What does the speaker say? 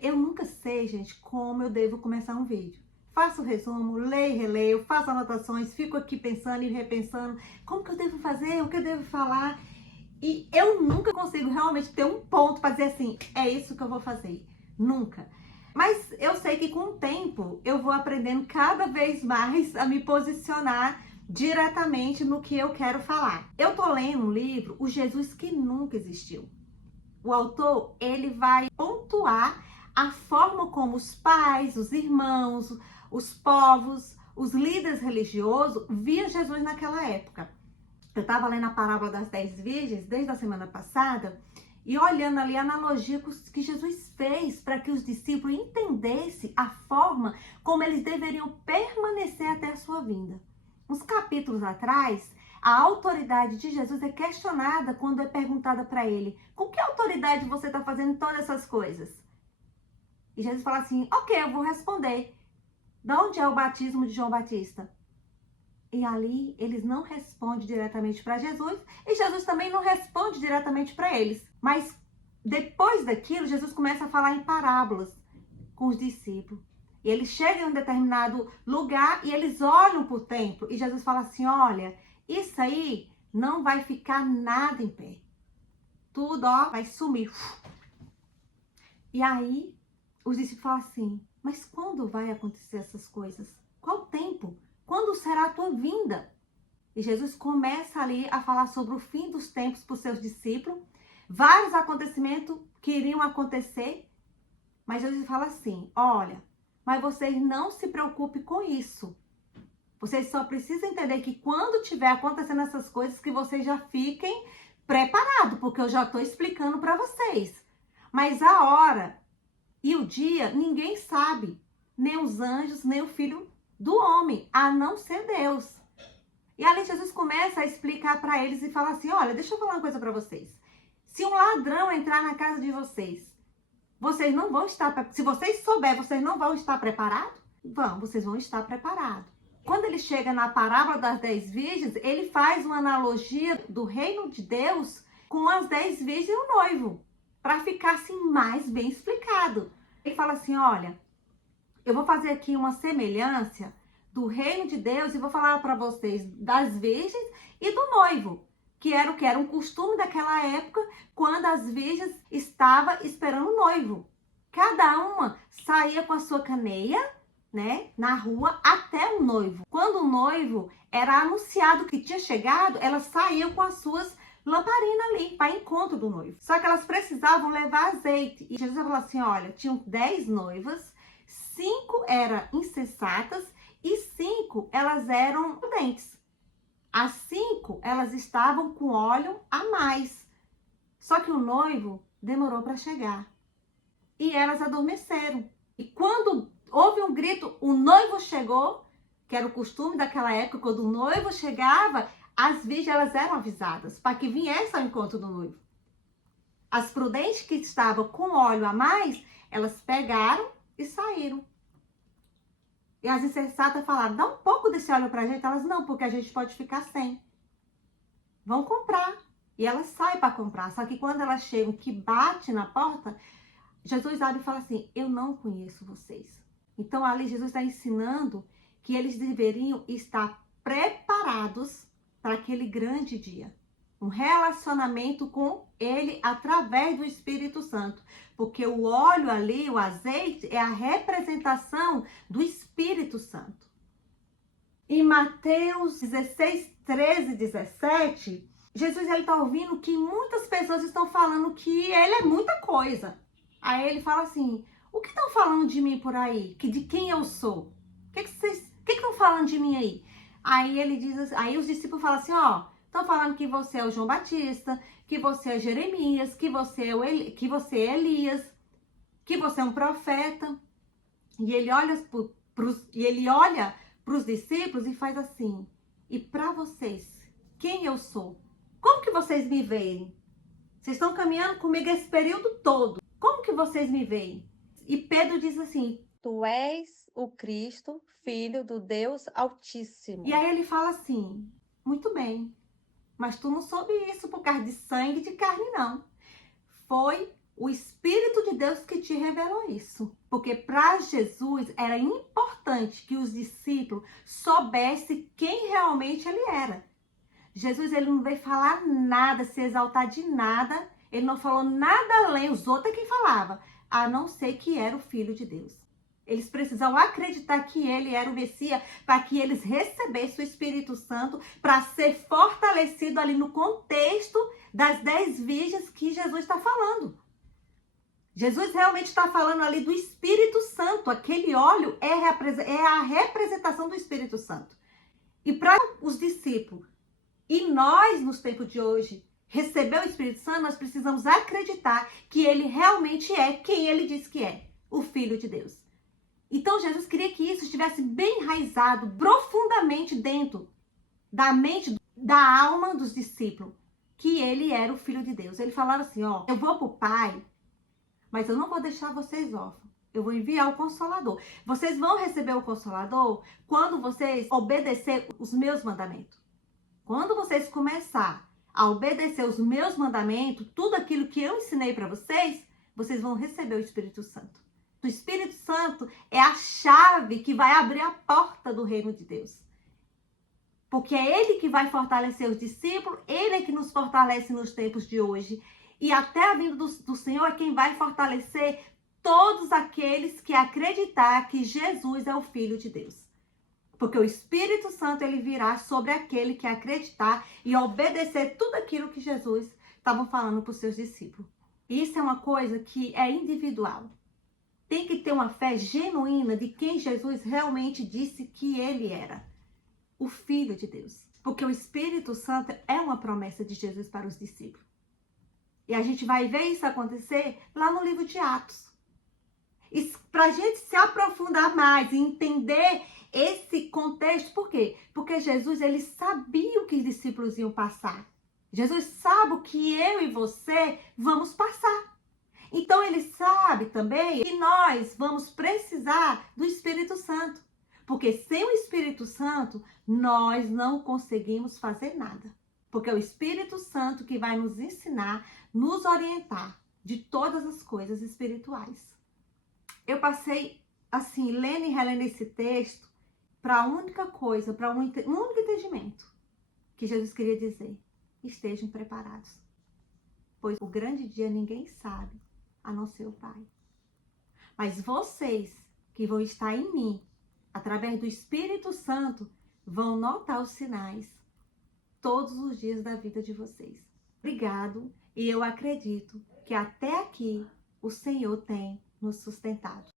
Eu nunca sei, gente, como eu devo começar um vídeo. Faço o resumo, leio e releio, faço anotações, fico aqui pensando e repensando como que eu devo fazer, o que eu devo falar. E eu nunca consigo realmente ter um ponto para dizer assim, é isso que eu vou fazer. Nunca. Mas eu sei que com o tempo eu vou aprendendo cada vez mais a me posicionar diretamente no que eu quero falar. Eu tô lendo um livro, O Jesus que Nunca Existiu. O autor, ele vai pontuar a forma como os pais, os irmãos, os povos, os líderes religiosos viam Jesus naquela época. Eu estava lendo a parábola das 10 virgens desde a semana passada e olhando ali a analogia que Jesus fez para que os discípulos entendessem a forma como eles deveriam permanecer até a sua vinda. Uns capítulos atrás, a autoridade de Jesus é questionada quando é perguntada para ele: com que autoridade você está fazendo todas essas coisas? E Jesus fala assim: ok, eu vou responder. De onde é o batismo de João Batista? E ali eles não respondem diretamente para Jesus e Jesus também não responde diretamente para eles. Mas depois daquilo, Jesus começa a falar em parábolas com os discípulos. E eles chegam em um determinado lugar e eles olham para o templo e Jesus fala assim: olha, isso aí não vai ficar nada em pé. Tudo, ó, vai sumir. E aí os discípulos falam assim: mas quando vai acontecer essas coisas? Qual o tempo? Quando será a tua vinda? E Jesus começa ali a falar sobre o fim dos tempos para os seus discípulos. Vários acontecimentos que iriam acontecer. Mas Jesus fala assim: olha, mas vocês não se preocupem com isso. Vocês só precisam entender que quando tiver acontecendo essas coisas, que vocês já fiquem preparados, porque eu já estou explicando para vocês. Mas a hora e o dia, ninguém sabe. Nem os anjos, nem o Filho do Homem, a não ser Deus. E ali Jesus começa a explicar para eles e fala assim: olha, deixa eu falar uma coisa para vocês. Se um ladrão entrar na casa de vocês não vão estar, se vocês souberem, vocês não vão estar preparados? Vocês vão estar preparados. Quando ele chega na parábola das 10 virgens, ele faz uma analogia do reino de Deus com as 10 virgens e o noivo, para ficar assim mais bem explicado. Ele fala assim: olha, eu vou fazer aqui uma semelhança do reino de Deus e vou falar para vocês das virgens e do noivo, que era o que era um costume daquela época, quando as virgens estavam esperando o noivo. Cada uma saía com a sua candeia, né, na rua até o noivo. Quando o noivo era anunciado que tinha chegado, elas saíam com as suas lamparinas ali para encontro do noivo. Só que elas precisavam levar azeite. E Jesus falou assim: olha, tinham 10 noivas, 5 eram insensatas e 5 elas eram prudentes. As 5 elas estavam com óleo a mais. Só que o noivo demorou para chegar. E elas adormeceram. E quando houve um grito, o noivo chegou, que era o costume daquela época, quando o noivo chegava, as virgens elas eram avisadas para que viesse ao encontro do noivo. As prudentes que estavam com óleo a mais, elas pegaram e saíram. E as insensatas falaram: dá um pouco desse óleo pra gente. Elas: não, porque a gente pode ficar sem. Vão comprar. E elas saem para comprar. Só que quando elas chegam, que bate na porta, Jesus abre e fala assim: eu não conheço vocês. Então ali Jesus está ensinando que eles deveriam estar preparados para aquele grande dia. Um relacionamento com ele através do Espírito Santo. Porque o óleo ali, o azeite, é a representação do Espírito Santo. Em Mateus 16, 13, 17, Jesus está ouvindo que muitas pessoas estão falando que ele é muita coisa. Aí ele fala assim: o que estão falando de mim por aí? De quem eu sou? O que estão falando de mim aí? Aí ele diz, aí os discípulos falam assim: ó, estão falando que você é o João Batista, que você é Jeremias, que você é Elias, que você é um profeta. E ele olha para os discípulos e faz assim: e para vocês, quem eu sou? Como que vocês me veem? Vocês estão caminhando comigo esse período todo. Como que vocês me veem? E Pedro diz assim: Tu és o Cristo, Filho do Deus Altíssimo. e aí ele fala assim: muito bem, mas tu não soube isso por causa de sangue e de carne, não. Foi O Espírito de Deus que te revelou isso. Porque para Jesus era importante que os discípulos soubessem quem realmente ele era. Jesus, ele não veio falar nada, se exaltar de nada. Ele não falou nada além, os outros é quem falava, a não ser que era o Filho de Deus. Eles precisavam acreditar que ele era o Messias para que eles recebessem o Espírito Santo para ser fortalecido ali no contexto das 10 virgens que Jesus está falando. Jesus realmente está falando ali do Espírito Santo. Aquele óleo é a representação do Espírito Santo. E para os discípulos, e nós nos tempos de hoje, receber o Espírito Santo, nós precisamos acreditar que ele realmente é quem ele diz que é, o Filho de Deus. Então Jesus queria que isso estivesse bem enraizado, profundamente dentro da mente, da alma dos discípulos, que ele era o Filho de Deus. Ele falava assim, ó, eu vou para o Pai, mas eu não vou deixar vocês órfãos. Eu vou enviar o Consolador. Vocês vão receber o Consolador quando vocês obedecer os meus mandamentos. Quando vocês começar a obedecer os meus mandamentos, tudo aquilo que eu ensinei para vocês, vocês vão receber o Espírito Santo. O Espírito Santo é a chave que vai abrir a porta do reino de Deus. Porque é ele que vai fortalecer os discípulos, ele é que nos fortalece nos tempos de hoje. E até a vinda do Senhor é quem vai fortalecer todos aqueles que acreditar que Jesus é o Filho de Deus. Porque o Espírito Santo ele virá sobre aquele que acreditar e obedecer tudo aquilo que Jesus estava falando para os seus discípulos. Isso é uma coisa que é individual. Tem que ter uma fé genuína de quem Jesus realmente disse que ele era. O Filho de Deus. Porque o Espírito Santo é uma promessa de Jesus para os discípulos. E a gente vai ver isso acontecer lá no livro de Atos. Para a gente se aprofundar mais e entender esse contexto, por quê? Porque Jesus, ele sabia o que os discípulos iam passar. Jesus sabe o que eu e você vamos passar. Então, ele sabe também que nós vamos precisar do Espírito Santo. Porque sem o Espírito Santo, nós não conseguimos fazer nada. Porque é o Espírito Santo que vai nos ensinar, nos orientar de todas as coisas espirituais. Eu passei, assim, lendo e relendo esse texto para a única coisa, para um único entendimento que Jesus queria dizer. Estejam preparados. Pois o grande dia ninguém sabe, a não ser o Pai. Mas vocês que vão estar em mim, através do Espírito Santo, vão notar os sinais todos os dias da vida de vocês. Obrigado, e eu acredito que até aqui o Senhor tem nos sustentado.